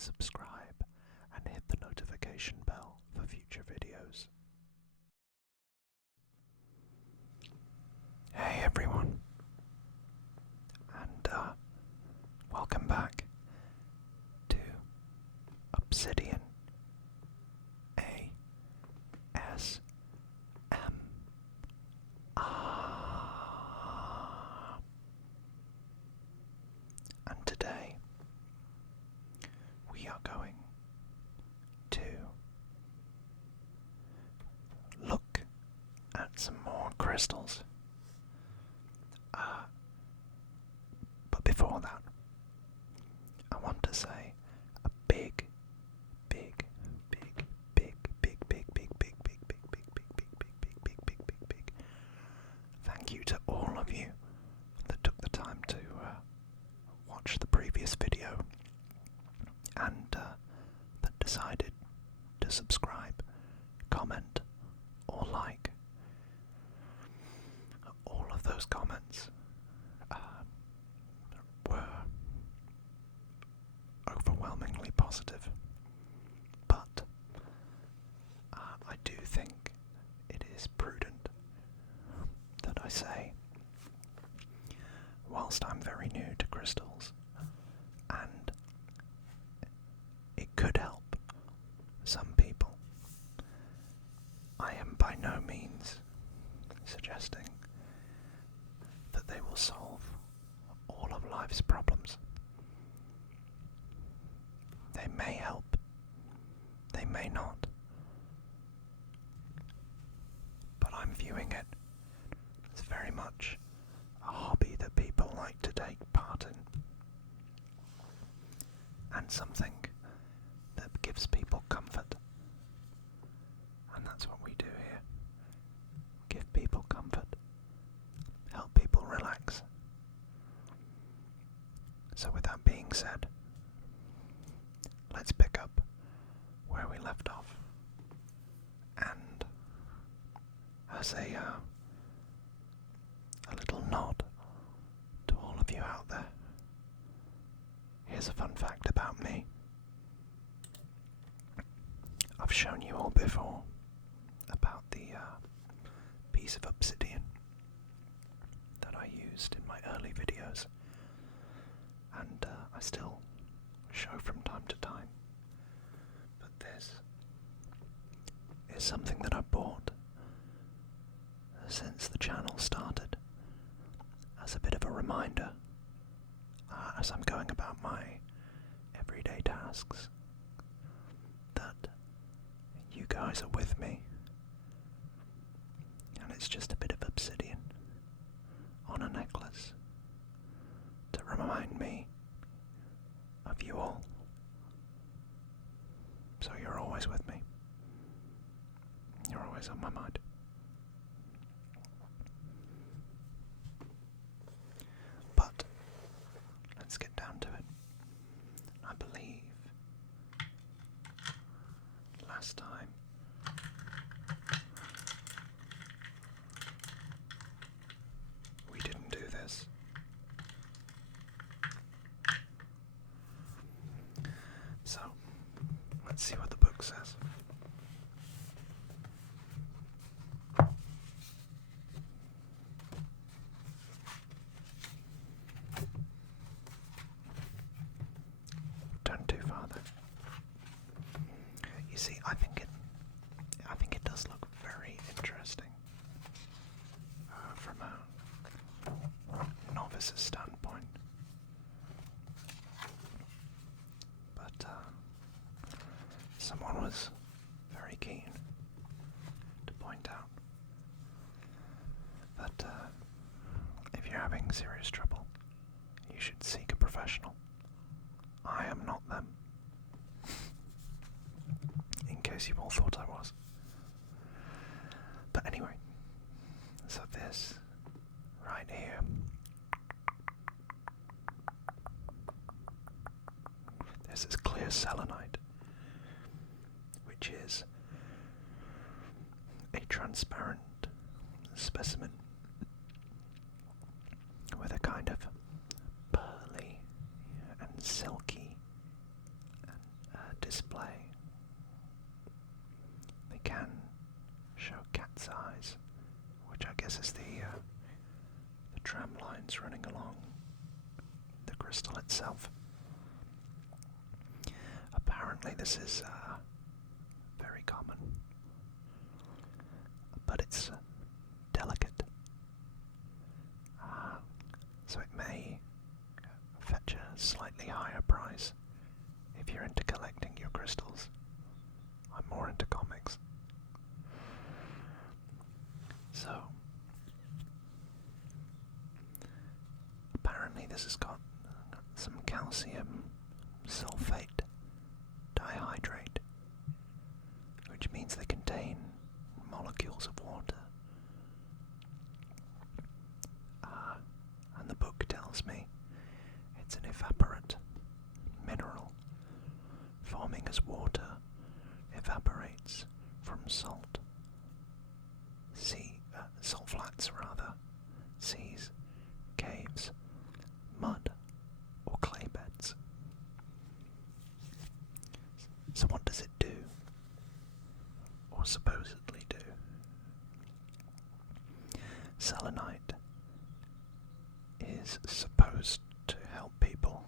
subscribe, and hit the notification bell for future videos. Hey everyone, and welcome back to Obsidian ASMR. And today we are going to look at some more crystals. But before that, I want to say a big thank you to all of you that took the time to watch the previous video and that decided to subscribe, comment, or like. All of those comments were overwhelmingly positive, but I do think it is prudent that I say, whilst I'm very new to crystals, and it could help some people, I am by no means suggesting that they will solve all of life's problems. They may help, they may not, but I'm viewing it as very much a hobby that people like to take part in, and something that gives people comfort. And that's what we do here. Give people comfort. Help people relax. So with that being said, let's pick up where we left off. And as a little nod to all of you out there, here's a fun fact about me. I've shown you all before about the piece of obsidian that I used in my early videos, and I still show from time to time. But this is something that I bought since the channel started, as a bit of a reminder as I'm going about my everyday tasks, that you guys are with me, and it's just a bit of obsidian on a necklace to remind me of you all. So you're always with me. You're always on my mind. But let's get down to it. I believe last time we didn't do this. So let's see what the book says. Don't too far there. You see, I think it does look very interesting from a novice's standpoint. But someone was very keen to point out that if you're having serious trouble, you should seek a professional. I am not them. In case you all thought I was. But anyway, so this right here, this is clear selenite, which is a transparent specimen with a kind of pearly and silky and display. They can show cat's eyes, which I guess is the tram lines running along the crystal itself. Apparently this is very common, but it's delicate, so it may fetch a slightly higher price if you're into collecting your crystals. I'm more into comics. So, apparently this has got some calcium sulfate dihydrate, which means they contain molecules of water. And the book tells me it's an evaporate mineral, forming as water evaporates from salt flats rather, seas, caves, mud, or clay beds. So what does it do? Or supposedly do? Selenite is supposed to help people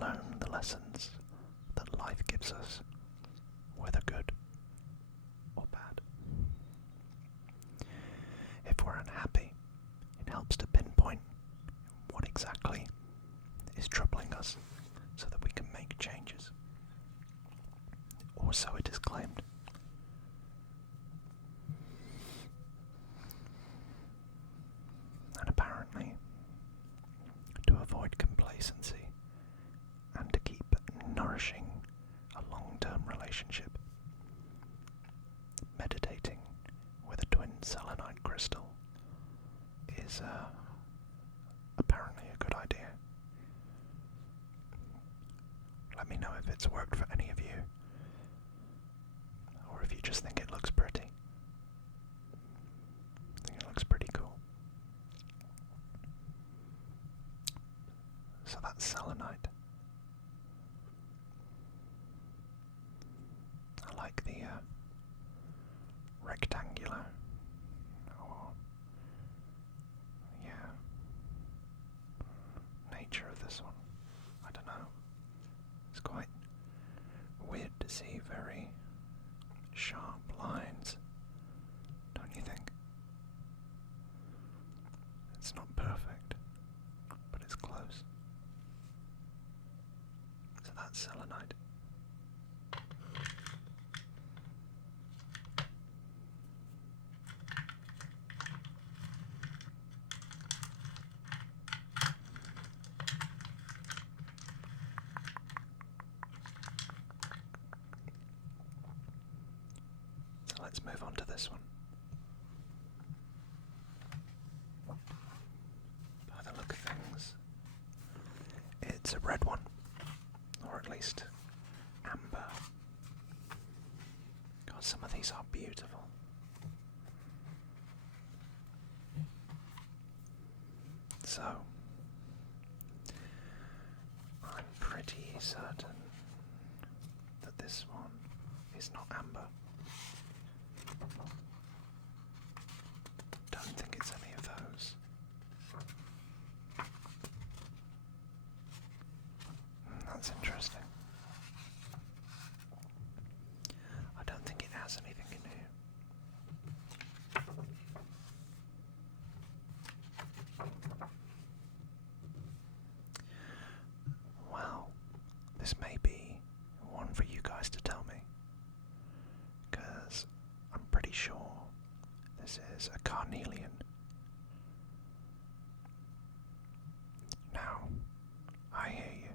learn the lessons that life gives us, whether good or bad. If we're unhappy, it helps to pinpoint what exactly is troubling us so that we can make changes. Or so it is claimed. And apparently, to avoid complacency and to keep nourishing a long-term relationship, meditating with a twin selenite crystal is apparently a good idea. Let me know if it's worked for any of you, or if you just think it looks pretty. I think it looks pretty cool. So that's selenite. I like the rectangular, or nature of this one. I don't know. It's quite weird to see very sharp lines, don't you think? It's not perfect, but it's close. So that's selenite. So let's move on to this one. By the look of things, it's a red one, or at least amber. God, some of these are beautiful. So, I'm pretty certain that this one is not amber. Don't think it's any of those. That's interesting. I don't think it has anything in here. Well, this may be one for you guys to tell me, because I'm pretty sure this is a carnelian. Now, I hear you.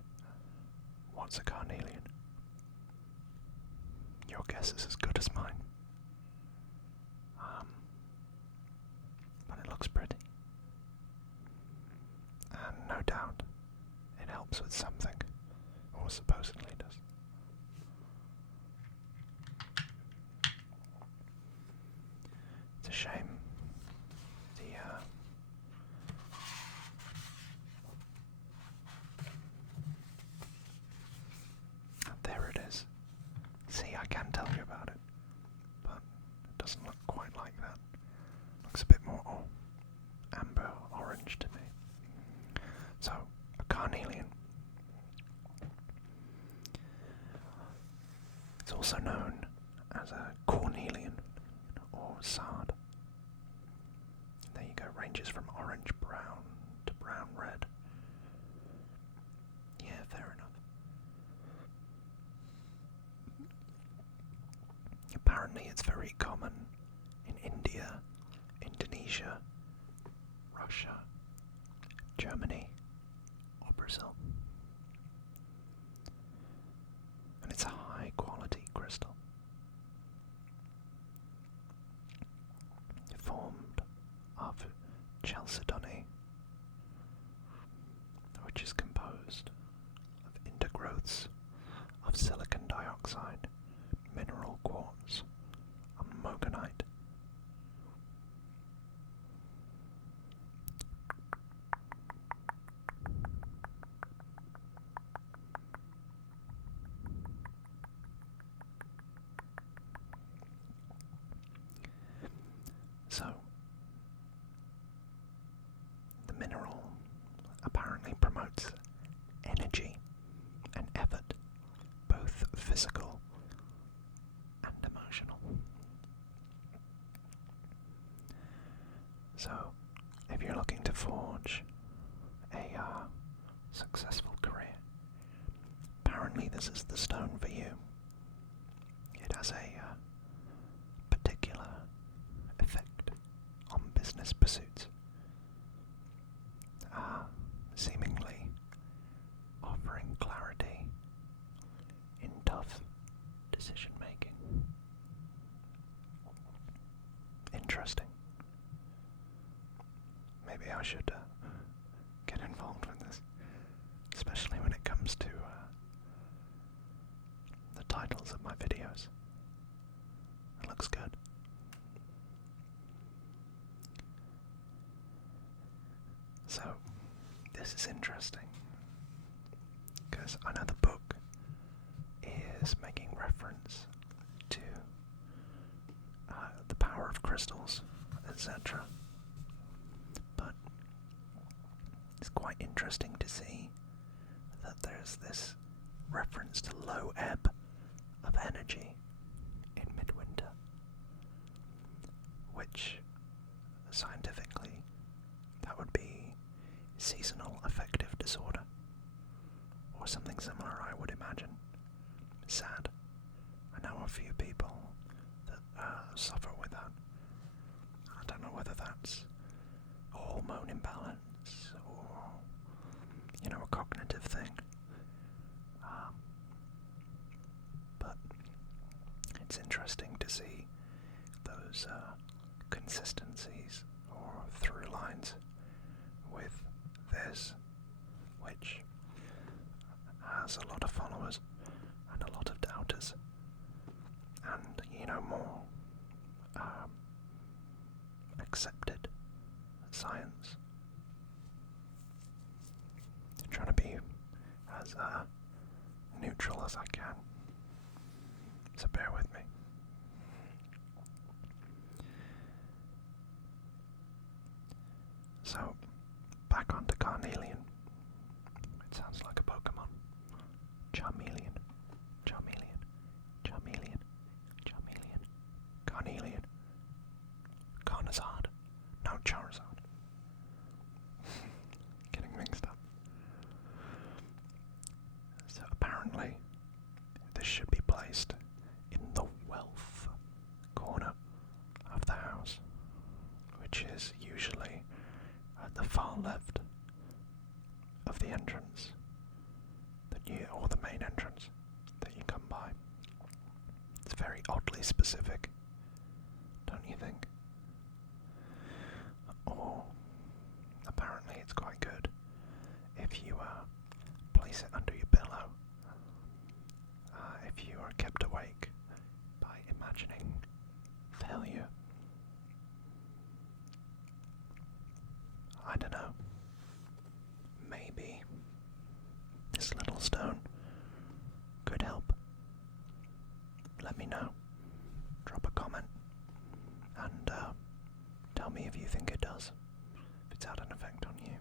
What's a carnelian? Your guess is as good as mine. But it looks pretty. And no doubt, it helps with something, or supposedly does. It's a shame. There it is. It's also known as a cornelian or sard. There you go, ranges from orange-brown to brown-red. Yeah, fair enough. Apparently it's very common in India, Indonesia, Russia, Germany, or Brazil. And it's a high-quality crystal. Formed of chalcedony, which is composed of intergrowths of silicon dioxide, mineral quartz, and mogonite. So, the mineral apparently promotes energy and effort, both physical and emotional. So, if you're looking to forge a successful career, apparently this is the stone for you. It has a particular effect on business pursuits, seemingly offering clarity in tough decision making. Interesting. Maybe I should get involved with this, especially when it comes to the titles of my videos. It looks good. So, this is interesting, because I know the book is making reference to the power of crystals, etc. But it's quite interesting to see that there's this reference to low ebb of energy in midwinter, which scientifically that would be seasonal affective disorder, or something similar, I would imagine. Sad. I know a few people that suffer with that. I don't know whether that's a hormone imbalance or, a cognitive thing. But it's interesting to see those consistencies or through lines with this, which has a lot of followers and a lot of doubters, and more accepted science. I'm trying to be as neutral as I can, so bear with me. So, back onto carnelian. It sounds like a Pokemon. Charmeleon, Charmeleon, Charmeleon, Charmeleon, Carnelian, Carnazard, no Charizard. Getting mixed up. So apparently, this should be placed in the wealth corner of the house, which is usually at the far left of the entrance or the main entrance that you come by. It's very oddly specific, don't you think? Or apparently it's quite good if you place it under your pillow, if you are kept awake by imagining failure. I don't know. Maybe this little stone could help. Let me know. Drop a comment and tell me if you think it does, if it's had an effect on you.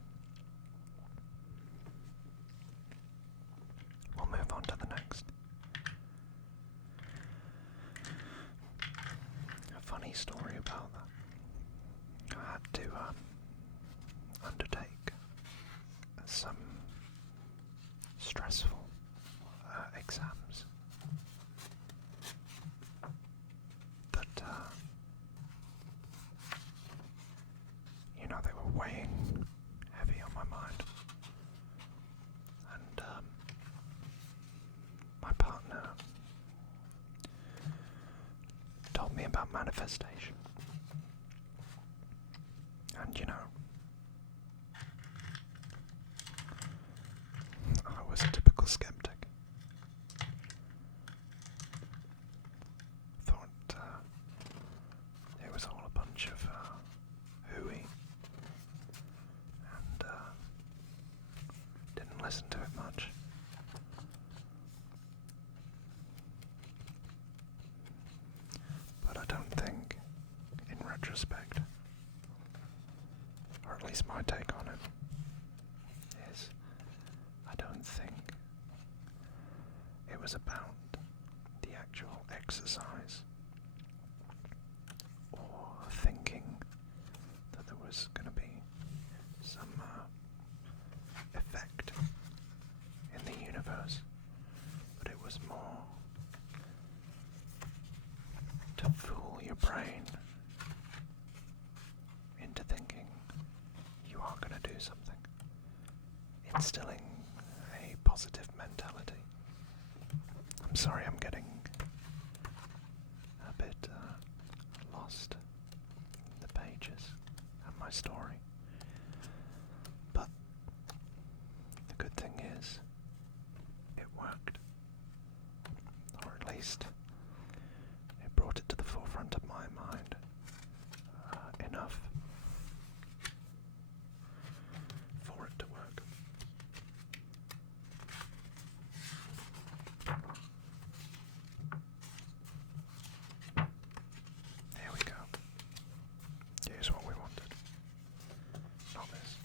We'll move on to the next. story about that. I had to undertake some stressful exams that, they were weighing heavy on my mind. And my partner told me about manifestation. And I was a typical skeptic. Thought it was all a bunch of hooey, and didn't listen to it much. But I don't think, in retrospect, or at least my take on it, is I don't think it was about the actual exercise or thinking that there was going to be some effect in the universe, but it was more to fool your brain into thinking you are going to do something, instilling a positive mentality. I'm sorry, I'm getting a bit lost in the pages of my story, but the good thing is it worked, or at least it brought it to the forefront of my mind enough for it to work. Here we go. Here's what we wanted. Not this,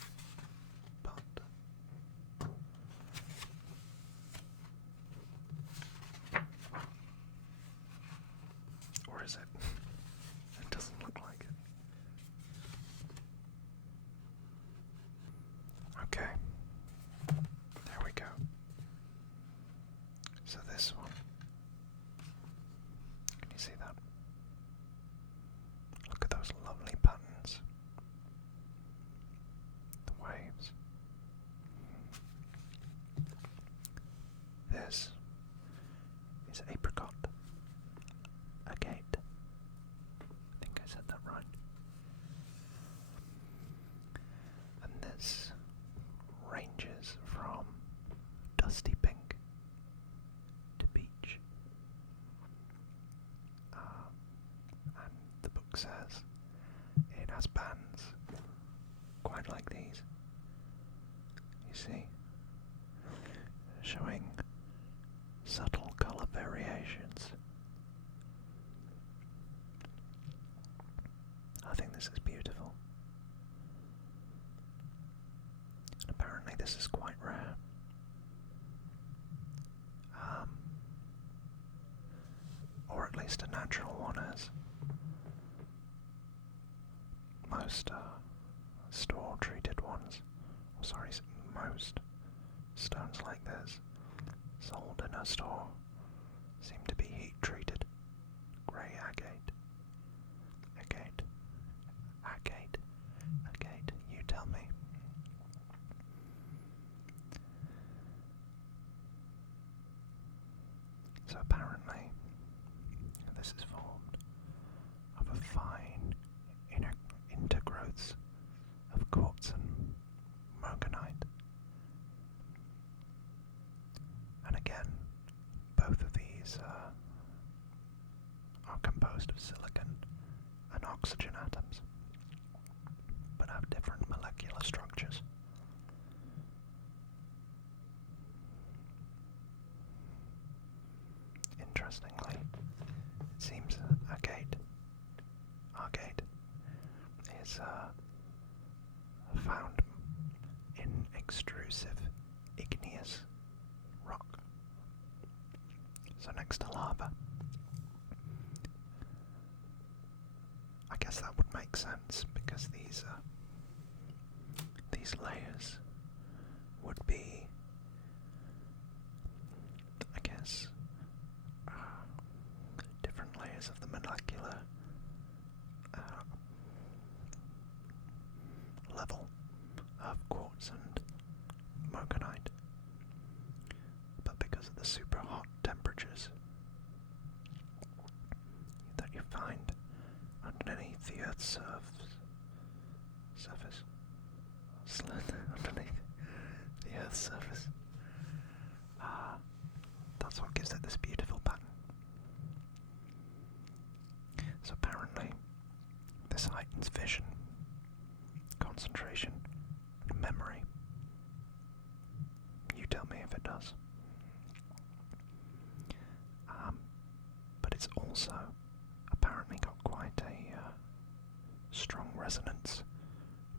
but or is it? It doesn't look like it. Okay. There we go. So this one. Can you see that? Look at those lovely patterns. The waves. This is apricot agate. I think I said that right. And this ranges from dusty pink to beach. And the book says it has bands quite like these. You see? Showing subtle colour variations. I think this is beautiful. Apparently this is quite rare. Or at least a natural one is. Most store-treated ones, most stones like this sold in a store seem to be heat-treated. Grey agate. Agate, you tell me. So apparently, this is formed of a fine intergrowths of quartz and morganite. And again, both of these are composed of silicon and oxygen atoms, but have different molecular structures. Interestingly, it seems agate is found in extrusive igneous rock, so next to lava. make sense because these layers would be, I guess, different layers of the molecular level of quartz and mogonite, but because of the super hot temperatures that you find underneath the Earth's surface, underneath the Earth's surface, that's what gives it this beautiful pattern. So apparently, this heightens vision, concentration, and memory. You tell me if it does. But it's also apparently got quite a strong resonance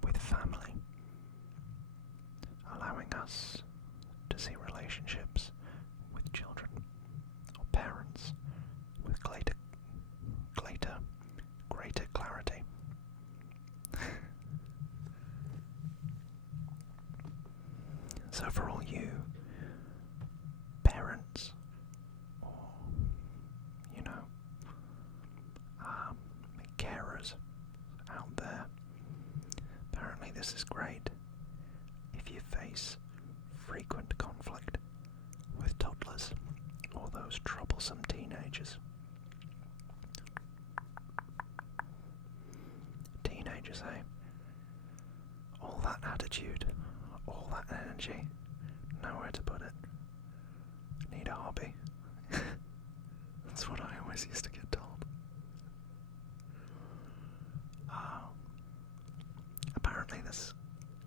with family, allowing us to see relationships with children or parents with greater clarity. So for all you parents or, carers out there, apparently this is great if you face frequent conflict with toddlers or those troublesome teenagers. Teenagers, eh? All that attitude, all that energy, nowhere to put it. Need a hobby. That's what I always used to get told. Apparently this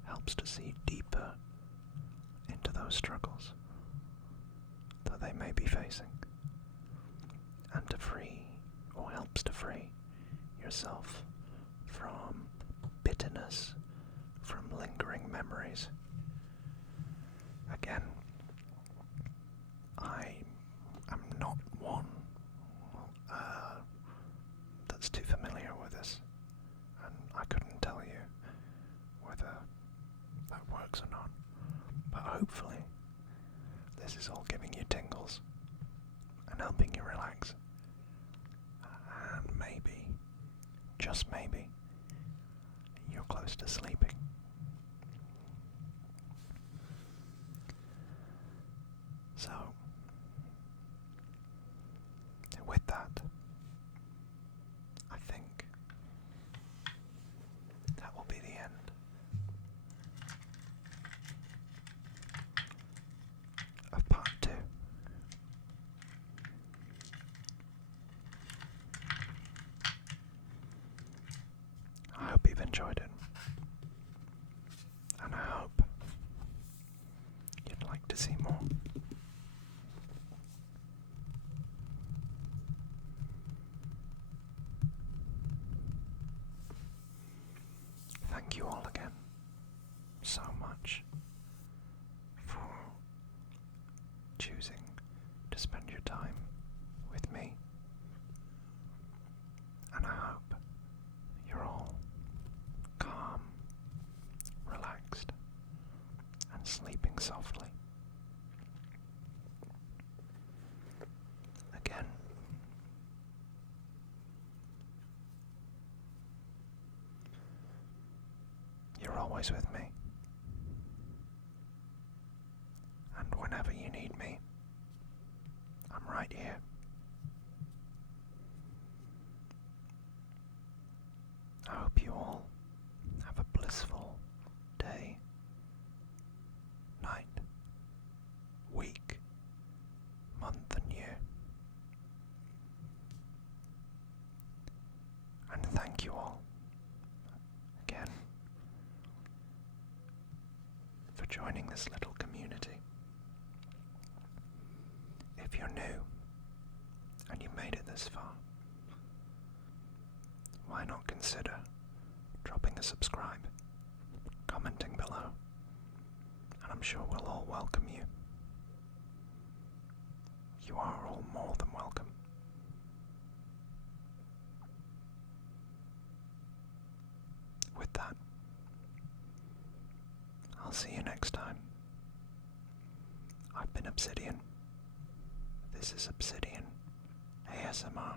helps to see deeper into those struggles that they may be facing, and to free, or helps to free, yourself from bitterness, from lingering memories. Again, I am not one that's too familiar with this, and I couldn't tell you whether that works or not, but hopefully this is all giving you tingles and helping you relax, and maybe, just maybe, you're close to sleeping. So, with that, I think that will be the end of part 2. I hope you've enjoyed it, and I hope you'd like to see more. Thank you all again so much for choosing to spend your time with me, and I hope you're all calm, relaxed, and sleeping softly. Again, you're always with me, and whenever you need me, I'm right here. I hope you all have a blissful day, night, week, month and year. And thank you all again for joining this little community. If you're new and you made it this far, why not consider dropping a subscribe, commenting below, and I'm sure we'll all welcome you. You are all more than welcome. with that, I'll see you next time. I've been Obsidian. This is Obsidian ASMR.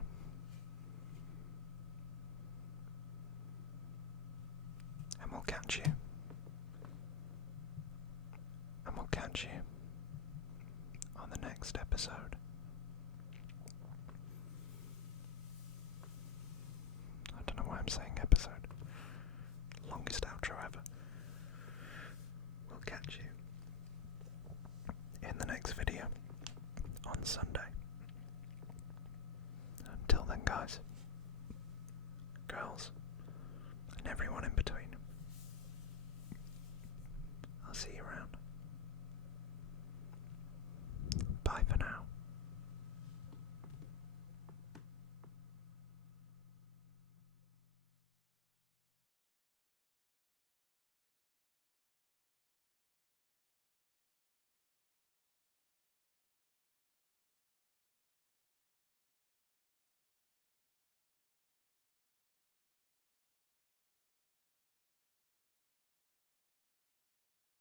And we'll catch you. And we'll catch you on the next episode. I don't know why I'm saying episode. Longest outro ever. We'll catch you in the next video on Sunday.